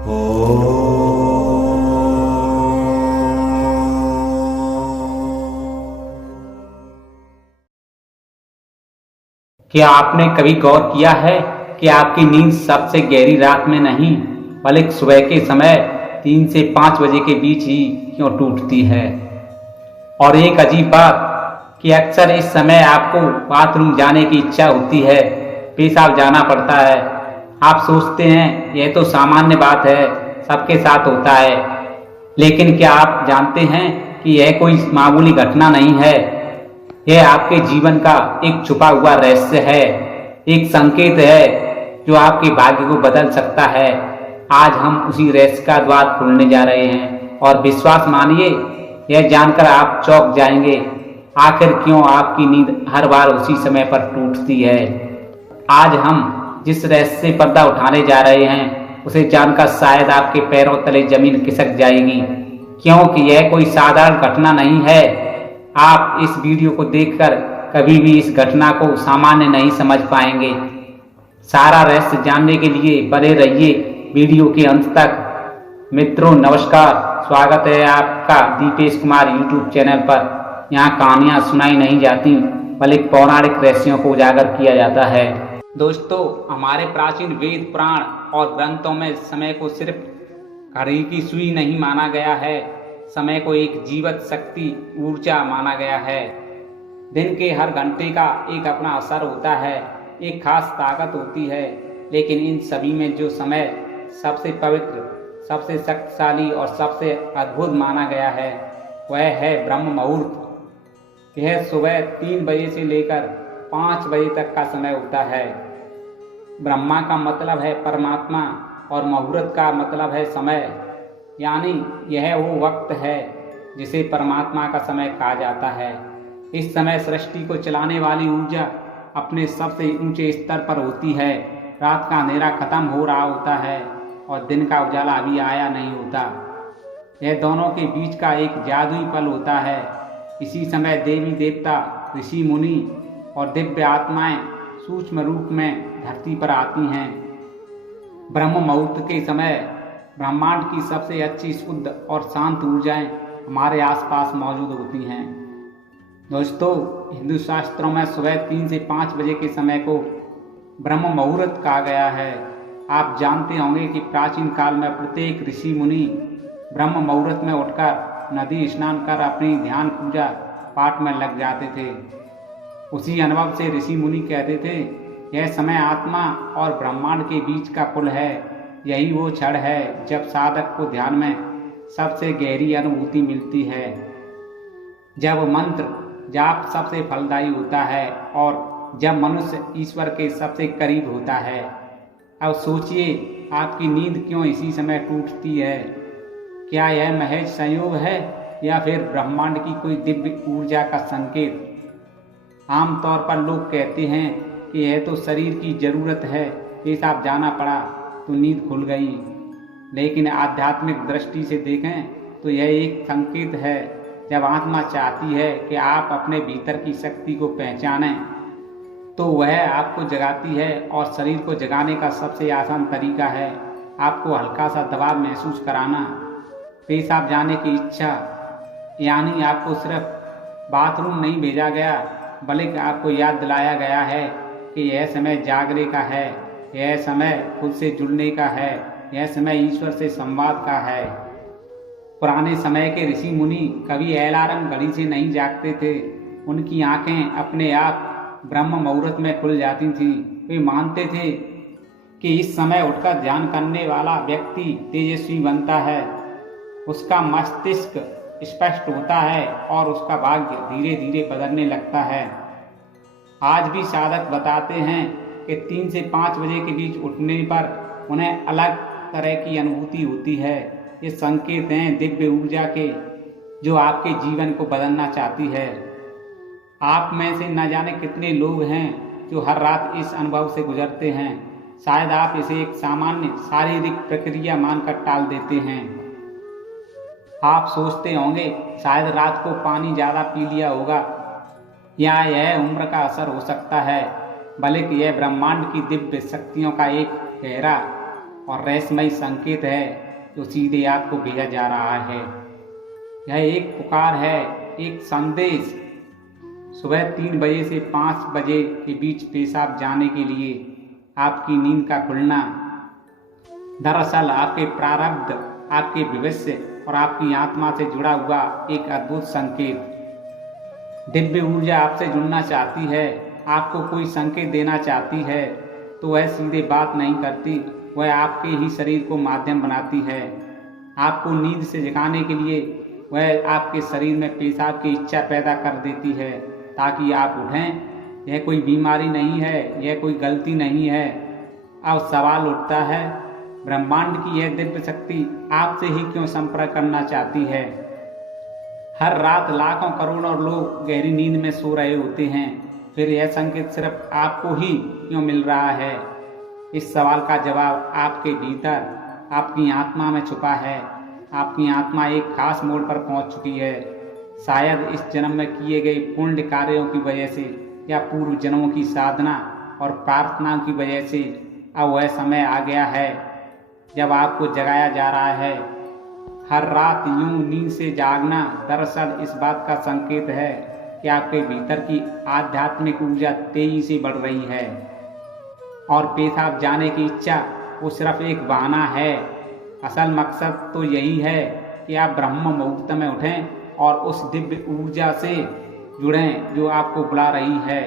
क्या आपने कभी गौर किया है कि आपकी नींद सबसे गहरी रात में नहीं बल्कि सुबह के समय 3 से 5 बजे के बीच ही क्यों टूटती है। और एक अजीब बात कि अक्सर इस समय आपको बाथरूम जाने की इच्छा होती है, पेशाब जाना पड़ता है। आप सोचते हैं यह तो सामान्य बात है, सबके साथ होता है। लेकिन क्या आप जानते हैं कि यह कोई मामूली घटना नहीं है। यह आपके जीवन का एक छुपा हुआ रहस्य है, एक संकेत है जो आपके भाग्य को बदल सकता है। आज हम उसी रहस्य का द्वार खोलने जा रहे हैं और विश्वास मानिए, यह जानकर आप चौंक जाएंगे आखिर क्यों आपकी नींद हर बार उसी समय पर टूटती है। आज हम जिस रहस्य से पर्दा उठाने जा रहे हैं उसे जानकर शायद आपके पैरों तले जमीन खिसक जाएगी, क्योंकि यह कोई साधारण घटना नहीं है। आप इस वीडियो को देखकर कभी भी इस घटना को सामान्य नहीं समझ पाएंगे। सारा रहस्य जानने के लिए बने रहिए वीडियो के अंत तक। मित्रों नमस्कार, स्वागत है आपका दीपेश कुमार यूट्यूब चैनल पर। यहाँ कहानियाँ सुनाई नहीं जाती बल्कि पौराणिक रहस्यों को उजागर किया जाता है। दोस्तों, हमारे प्राचीन वेद पुराण और ग्रंथों में समय को सिर्फ घड़ी की सुई नहीं माना गया है, समय को एक जीवत शक्ति ऊर्जा माना गया है। दिन के हर घंटे का एक अपना असर होता है, एक खास ताकत होती है। लेकिन इन सभी में जो समय सबसे पवित्र, सबसे शक्तिशाली और सबसे अद्भुत माना गया है वह है ब्रह्म मुहूर्त। यह सुबह 3 बजे से लेकर 5 बजे तक का समय होता है। ब्रह्मा का मतलब है परमात्मा और मुहूर्त का मतलब है समय, यानी यह वो वक्त है जिसे परमात्मा का समय कहा जाता है। इस समय सृष्टि को चलाने वाली ऊर्जा अपने सबसे ऊंचे स्तर पर होती है। रात का अंधेरा खत्म हो रहा होता है और दिन का उजाला अभी आया नहीं होता। यह दोनों के बीच का एक जादुई पल होता है। इसी समय देवी देवता, ऋषि मुनि और दिव्य आत्माएं सूक्ष्म रूप में धरती पर आती हैं। ब्रह्म मुहूर्त के समय ब्रह्मांड की सबसे अच्छी, शुद्ध और शांत ऊर्जाएं हमारे आसपास मौजूद होती हैं। दोस्तों, हिंदू शास्त्रों में सुबह 3 से 5 बजे के समय को ब्रह्म मुहूर्त कहा गया है। आप जानते होंगे कि प्राचीन काल में प्रत्येक ऋषि मुनि ब्रह्म मुहूर्त में उठकर नदी स्नान कर अपनी ध्यान पूजा पाठ में लग जाते थे। उसी अनुभव से ऋषि मुनि कहते थे, यह समय आत्मा और ब्रह्मांड के बीच का पुल है। यही वो क्षण है जब साधक को ध्यान में सबसे गहरी अनुभूति मिलती है, जब मंत्र जाप सबसे फलदायी होता है और जब मनुष्य ईश्वर के सबसे करीब होता है। अब सोचिए, आपकी नींद क्यों इसी समय टूटती है। क्या यह महज संयोग है या फिर ब्रह्मांड की कोई दिव्य ऊर्जा का संकेत। आमतौर पर लोग कहते हैं कि यह तो शरीर की जरूरत है, पेशाब जाना पड़ा तो नींद खुल गई। लेकिन आध्यात्मिक दृष्टि से देखें तो यह एक संकेत है। जब आत्मा चाहती है कि आप अपने भीतर की शक्ति को पहचानें तो वह आपको जगाती है, और शरीर को जगाने का सबसे आसान तरीका है आपको हल्का सा दबाव महसूस कराना। पेशाब जाने की इच्छा, यानी आपको सिर्फ बाथरूम नहीं भेजा गया बल्कि आपको याद दिलाया गया है कि यह समय जागने का है, यह समय खुद से जुड़ने का है, यह समय ईश्वर से संवाद का है। पुराने समय के ऋषि मुनि कभी अलार्म घड़ी से नहीं जागते थे। उनकी आंखें अपने आप ब्रह्म मुहूर्त में खुल जाती थीं। वे मानते थे कि इस समय उठकर ध्यान करने वाला व्यक्ति तेजस्वी बनता है, उसका मस्तिष्क स्पष्ट होता है और उसका भाग्य धीरे धीरे बदलने लगता है। आज भी साधक बताते हैं कि 3 से 5 बजे के बीच उठने पर उन्हें अलग तरह की अनुभूति होती है। ये संकेत हैं दिव्य ऊर्जा के, जो आपके जीवन को बदलना चाहती है। आप में से न जाने कितने लोग हैं जो हर रात इस अनुभव से गुजरते हैं। शायद आप इसे एक सामान्य शारीरिक प्रक्रिया मानकर टाल देते हैं। आप सोचते होंगे शायद रात को पानी ज़्यादा पी लिया होगा, या यह उम्र का असर हो सकता है, बल्कि यह ब्रह्मांड की दिव्य शक्तियों का एक गहरा और रहस्यमयी संकेत है जो सीधे आपको भेजा जा रहा है। यह एक पुकार है, एक संदेश। सुबह 3 बजे से 5 बजे के बीच पेशाब जाने के लिए आपकी नींद का खुलना दरअसल आपके प्रारब्ध, आपके भविष्य और आपकी आत्मा से जुड़ा हुआ एक अद्भुत संकेत। दिव्य ऊर्जा आपसे जुड़ना चाहती है, आपको कोई संकेत देना चाहती है तो वह सीधे बात नहीं करती, वह आपके ही शरीर को माध्यम बनाती है। आपको नींद से जगाने के लिए वह आपके शरीर में पेशाब की इच्छा पैदा कर देती है ताकि आप उठें। यह कोई बीमारी नहीं है, यह कोई गलती नहीं है। अब सवाल उठता है, ब्रह्मांड की यह दिव्य शक्ति आपसे ही क्यों संपर्क करना चाहती है? हर रात लाखों करोड़ों लोग गहरी नींद में सो रहे होते हैं, फिर यह संकेत सिर्फ आपको ही क्यों मिल रहा है? इस सवाल का जवाब आपके भीतर, आपकी आत्मा में छुपा है। आपकी आत्मा एक खास मोड़ पर पहुंच चुकी है। शायद इस जन्म में किए गए पुण्य कार्यों की वजह से या पूर्व जन्मों की साधना और प्रार्थनाओं की वजह से अब वह समय आ गया है जब आपको जगाया जा रहा है। हर रात यूं नींद से जागना दरअसल इस बात का संकेत है कि आपके भीतर की आध्यात्मिक ऊर्जा तेजी से बढ़ रही है और पेशाब जाने की इच्छा वो सिर्फ एक बहाना है। असल मकसद तो यही है कि आप ब्रह्म मुहूर्त में उठें और उस दिव्य ऊर्जा से जुड़ें जो आपको बुला रही है।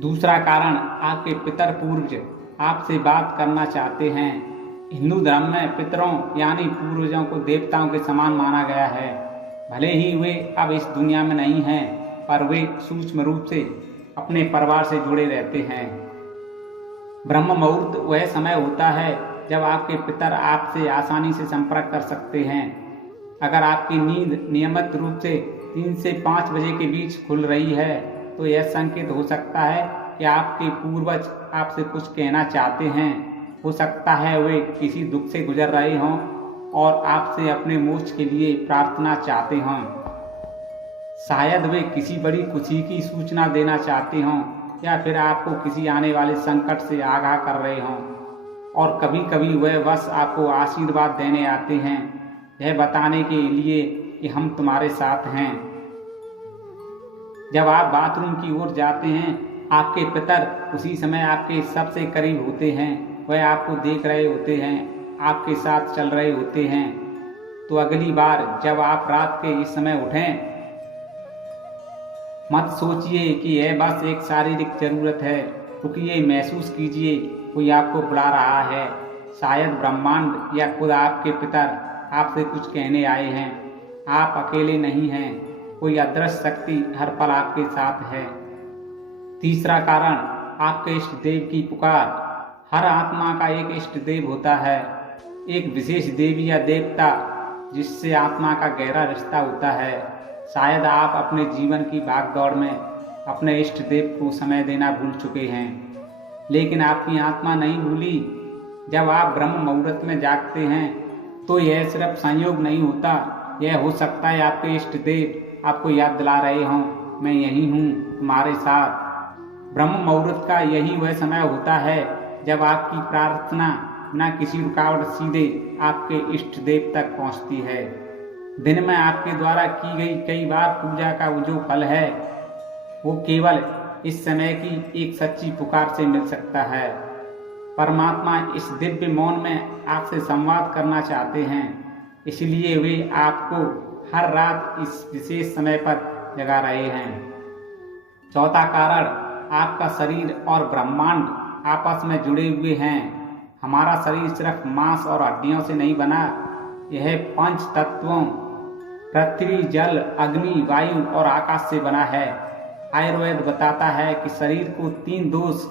दूसरा कारण, आपके पितर पूर्वज आपसे बात करना चाहते हैं। हिंदू धर्म में पितरों यानी पूर्वजों को देवताओं के समान माना गया है। भले ही वे अब इस दुनिया में नहीं हैं, पर वे सूक्ष्म रूप से अपने परिवार से जुड़े रहते हैं। ब्रह्म मुहूर्त वह समय होता है जब आपके पितर आपसे आसानी से संपर्क कर सकते हैं। अगर आपकी नींद नियमित रूप से 3 से 5 बजे के बीच खुल रही है तो यह संकेत हो सकता है कि आपके पूर्वज आपसे कुछ कहना चाहते हैं। हो सकता है वे किसी दुख से गुजर रहे हों और आपसे अपने मोक्ष के लिए प्रार्थना चाहते हों। शायद वे किसी बड़ी खुशी की सूचना देना चाहते हों या फिर आपको किसी आने वाले संकट से आगाह कर रहे हों। और कभी कभी वह बस आपको आशीर्वाद देने आते हैं, यह बताने के लिए कि हम तुम्हारे साथ हैं। जब आप बाथरूम की ओर जाते हैं, आपके पितर उसी समय आपके सबसे करीब होते हैं। वह आपको देख रहे होते हैं, आपके साथ चल रहे होते हैं। तो अगली बार जब आप रात के इस समय उठें, मत सोचिए कि यह बस एक शारीरिक जरूरत है। रुकिए, महसूस कीजिए कोई आपको बुला रहा है। शायद ब्रह्मांड या खुद आपके पितर आपसे कुछ कहने आए हैं। आप अकेले नहीं हैं, कोई अदृश्य शक्ति हर पल आपके साथ है। तीसरा कारण, आपके इष्ट देव की पुकार। हर आत्मा का एक इष्ट देव होता है, एक विशेष देवी या देवता जिससे आत्मा का गहरा रिश्ता होता है। शायद आप अपने जीवन की भागदौड़ में अपने इष्ट देव को समय देना भूल चुके हैं, लेकिन आपकी आत्मा नहीं भूली। जब आप ब्रह्म मुहूर्त में जागते हैं तो यह सिर्फ संयोग नहीं होता, यह हो सकता है आपके इष्ट देव आपको याद दिला रहे हों, मैं यही हूँ तुम्हारे साथ। ब्रह्म मुहूर्त का यही वह समय होता है जब आपकी प्रार्थना बिना किसी रुकावट सीधे आपके इष्ट देव तक पहुँचती है। दिन में आपके द्वारा की गई कई बार पूजा का वो जो फल है वो केवल इस समय की एक सच्ची पुकार से मिल सकता है। परमात्मा इस दिव्य मौन में आपसे संवाद करना चाहते हैं, इसलिए वे आपको हर रात इस विशेष समय पर जगा रहे हैं। चौथा कारण, आपका शरीर और ब्रह्मांड आपस में जुड़े हुए हैं। हमारा शरीर सिर्फ मांस और हड्डियों से नहीं बना, यह 5 तत्वों पृथ्वी, जल, अग्नि, वायु और आकाश से बना है। आयुर्वेद बताता है कि शरीर को 3 दोष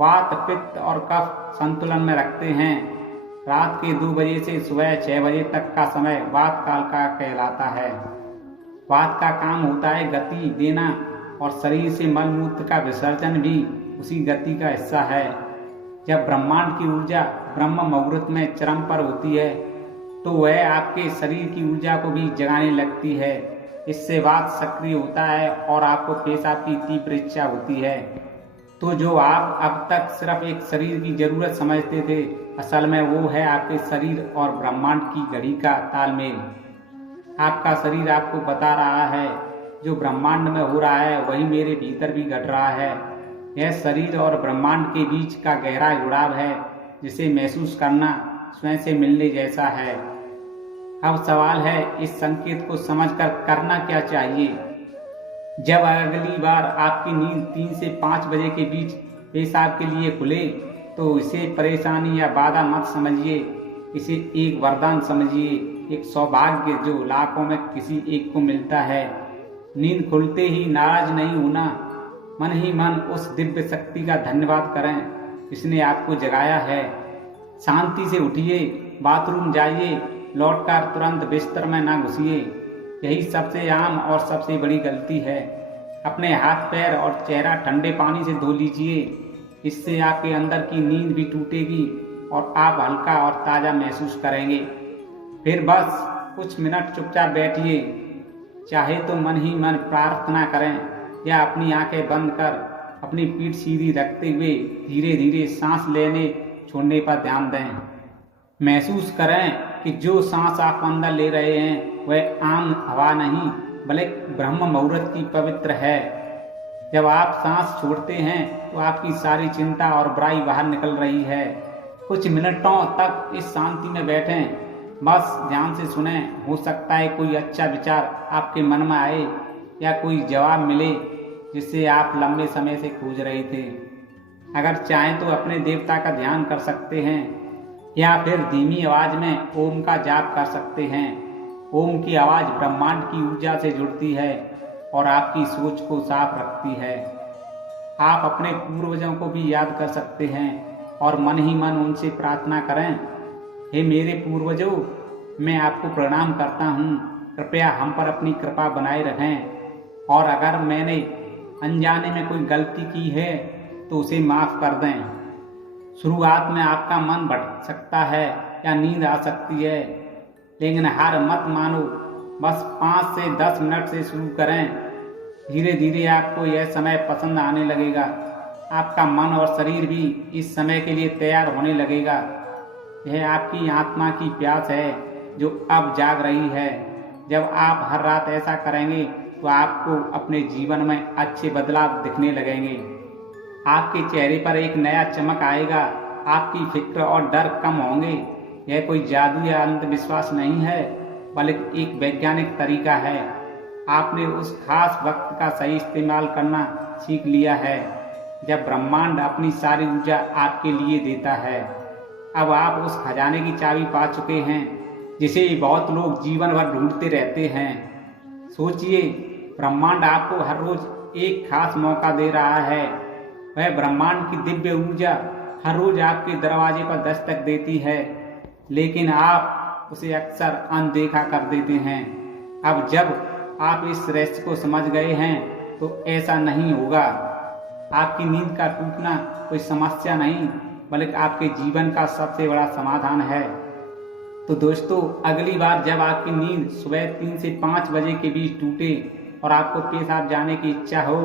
वात, पित्त और कफ संतुलन में रखते हैं। रात के 2 बजे से सुबह 6 बजे तक का समय वात काल का कहलाता है। वात का काम होता है गति देना और शरीर से मल मूत्र का विसर्जन भी उसी गति का हिस्सा है। जब ब्रह्मांड की ऊर्जा ब्रह्म मुहूर्त में चरम पर होती है तो वह आपके शरीर की ऊर्जा को भी जगाने लगती है। इससे वात सक्रिय होता है और आपको पेशाब की तीव्र इच्छा होती है। तो जो आप अब तक सिर्फ एक शरीर की जरूरत समझते थे, असल में वो है आपके शरीर और ब्रह्मांड की घड़ी का तालमेल। आपका शरीर आपको बता रहा है जो ब्रह्मांड में हो रहा है वही मेरे भीतर भी घट रहा है। यह शरीर और ब्रह्मांड के बीच का गहरा जुड़ाव है जिसे महसूस करना स्वयं से मिलने जैसा है। अब सवाल है इस संकेत को समझकर करना क्या चाहिए। जब अगली बार आपकी नींद 3 से 5 बजे के बीच पेशाब के लिए खुले तो इसे परेशानी या बाधा मत समझिए, इसे एक वरदान समझिए, एक सौभाग्य जो लाखों में किसी एक को मिलता है। नींद खुलते ही नाराज नहीं होना, मन ही मन उस दिव्य शक्ति का धन्यवाद करें जिसने आपको जगाया है। शांति से उठिए, बाथरूम जाइए, लौटकर तुरंत बिस्तर में ना घुसिए। यही सबसे आम और सबसे बड़ी गलती है। अपने हाथ पैर और चेहरा ठंडे पानी से धो लीजिए, इससे आपके अंदर की नींद भी टूटेगी और आप हल्का और ताज़ा महसूस करेंगे। फिर बस कुछ मिनट चुपचाप बैठिए, चाहे तो मन ही मन प्रार्थना करें या अपनी आंखें बंद कर अपनी पीठ सीधी रखते हुए धीरे धीरे सांस लेने छोड़ने पर ध्यान दें। महसूस करें कि जो सांस आप अंदर ले रहे हैं वह आम हवा नहीं बल्कि ब्रह्म मुहूर्त की पवित्र है। जब आप सांस छोड़ते हैं तो आपकी सारी चिंता और बुराई बाहर निकल रही है। कुछ मिनटों तक इस शांति में बैठें, बस ध्यान से सुनें। हो सकता है कोई अच्छा विचार आपके मन में आए या कोई जवाब मिले जिसे आप लंबे समय से खोज रहे थे। अगर चाहें तो अपने देवता का ध्यान कर सकते हैं या फिर धीमी आवाज में ओम का जाप कर सकते हैं। ओम की आवाज ब्रह्मांड की ऊर्जा से जुड़ती है और आपकी सोच को साफ रखती है। आप अपने पूर्वजों को भी याद कर सकते हैं और मन ही मन उनसे प्रार्थना करें, हे मेरे पूर्वजों, मैं आपको प्रणाम करता हूँ, कृपया हम पर अपनी कृपा बनाए रखें और अगर मैंने अनजाने में कोई गलती की है तो उसे माफ़ कर दें। शुरुआत में आपका मन भटक सकता है या नींद आ सकती है, लेकिन हार मत मानो। बस 5 से 10 मिनट से शुरू करें। धीरे धीरे आपको यह समय पसंद आने लगेगा। आपका मन और शरीर भी इस समय के लिए तैयार होने लगेगा। यह आपकी आत्मा की प्यास है जो अब जाग रही है। जब आप हर रात ऐसा करेंगे तो आपको अपने जीवन में अच्छे बदलाव दिखने लगेंगे। आपके चेहरे पर एक नया चमक आएगा, आपकी फिक्र और डर कम होंगे। यह कोई जादू या अंधविश्वास नहीं है बल्कि एक वैज्ञानिक तरीका है। आपने उस खास वक्त का सही इस्तेमाल करना सीख लिया है जब ब्रह्मांड अपनी सारी ऊर्जा आपके लिए देता है। अब आप उस खजाने की चाबी पा चुके हैं जिसे बहुत लोग जीवन भर ढूंढते रहते हैं। सोचिए, ब्रह्मांड आपको हर रोज एक खास मौका दे रहा है। वह ब्रह्मांड की दिव्य ऊर्जा हर रोज आपके दरवाजे पर दस्तक देती है, लेकिन आप उसे अक्सर अनदेखा कर देते हैं। अब जब आप इस रहस्य को समझ गए हैं तो ऐसा नहीं होगा। आपकी नींद का टूटना कोई समस्या नहीं बल्कि आपके जीवन का सबसे बड़ा समाधान है। तो दोस्तों, अगली बार जब आपकी नींद सुबह 3 से 5 बजे के बीच टूटे और आपको पेशाब जाने की इच्छा हो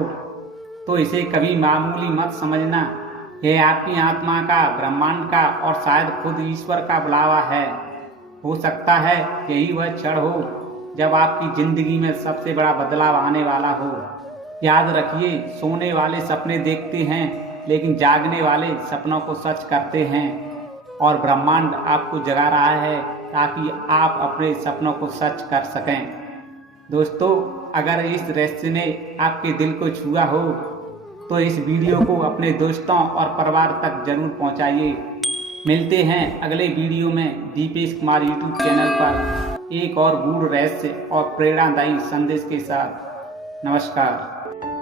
तो इसे कभी मामूली मत समझना। यह आपकी आत्मा का, ब्रह्मांड का और शायद खुद ईश्वर का बुलावा है। हो सकता है यही वह क्षण हो जब आपकी जिंदगी में सबसे बड़ा बदलाव आने वाला हो। याद रखिए, सोने वाले सपने देखते हैं लेकिन जागने वाले सपनों को सच करते हैं और ब्रह्मांड आपको जगा रहा है ताकि आप अपने सपनों को सच कर सकें। दोस्तों, अगर इस रहस्य ने आपके दिल को छुआ हो तो इस वीडियो को अपने दोस्तों और परिवार तक जरूर पहुंचाइए। मिलते हैं अगले वीडियो में दीपेश कुमार यूट्यूब चैनल पर एक और गूढ़ रहस्य और प्रेरणादायी संदेश के साथ। नमस्कार।